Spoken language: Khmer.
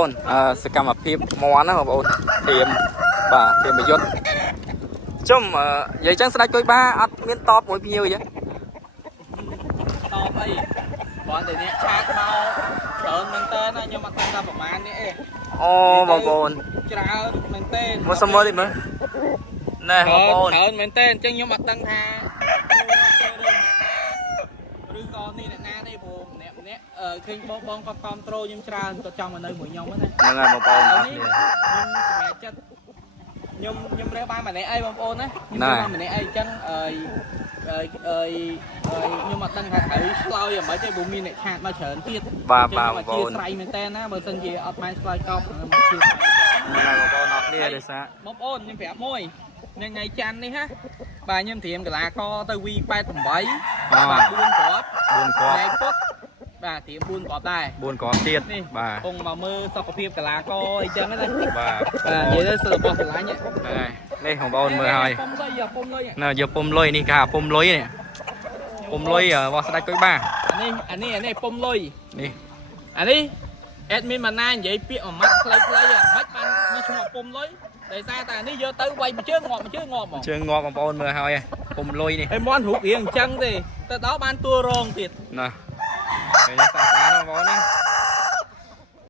អូនសកម្មភាពមន់ណាបងប្អូនធៀមបាទធៀមប្រយុទ្ធជុំនិយាយចឹងស្ដេចគុយបាអត់មានតបមួយភ្ញៀវអីចឹងតបអីបងតែអ្នកឆាតមកច្រើនមែនតើខ្ញុំអត់ដឹងថាប្រហែលនេះអីអូបងប្អូនច្រើនមែនតើមកសុំមើលតិចមើលណែបងប្អូនច្រើនមែនតើអញ្ចឹងខ្ញុំអត់ដឹងថាឬក៏នេះអ្នកណាទេព្រោះម្នាក់ឃើញបងក៏គ្រប់ត្រូលខ្ញុំច្រើនក៏ចង់មកនៅមួយខ្ញុំហ្នឹងហ្នឹងហើយបងប្អូននេះខ្ញុំសម្រាប់ចិត្តខ្ញុំរើបានម្នាក់អីបងប្អូនណាខ្ញុំរើបានម្នាក់អីអញ្ចឹងខ្ញុំអត់ដឹងថាត្រូវឆ្លើយអ្ហ្មិចទេព្រោះមានអ្នកខាតមកច្រើនទៀតបាទបងប្អូនស្រ័យមែនតើណាបើសិនជាអត់បានឆ្លើយកប់មកជាស្រ័យហ្នឹងហើយបងប្អូនអរគ្នាទេសាបងប្អូនខ្ញុំប្រាប់មួយថ្ងៃច័ន្ទនេះហ่ะបាទខ្ញុំត្រៀមកីឡាករទៅ V88 បាទ4គ្រាប់ថ្ងៃពុធបាទត្រៀម4គ្រាប់ដែរ4គ្រាប់ទៀតនេះបាទគង់មកមើលសុខភាពកីឡាករអីចឹងណាបាទនិយាយទៅសិលរបស់កន្លែងហ្នឹងហើយនេះបងប្អូនមើលហើយពុំលុយយកពុំលុយណែយកពុំលុយនេះគេហៅពុំលុយនេះពុំលុយរបស់ស្ដេចគុយបាអានេះពុំលុយនេះអានេះអេដមីនម៉ាណានិយាយពាក្យមួយម៉ាត់ខ្លីៗមិនបានមានឈ្មោះពុំលុយដោយសារតែអានេះយកទៅវាយមួយជើងងាប់ហ្មងជើងងាប់បងប្អូនមើលហើយពុំលុយនេះហើយមន់រូបរាងអញ្ចឹងទេទៅដល់បានតួរងទៀតណាឃើញសាស្ត្រាបងប្អូនណា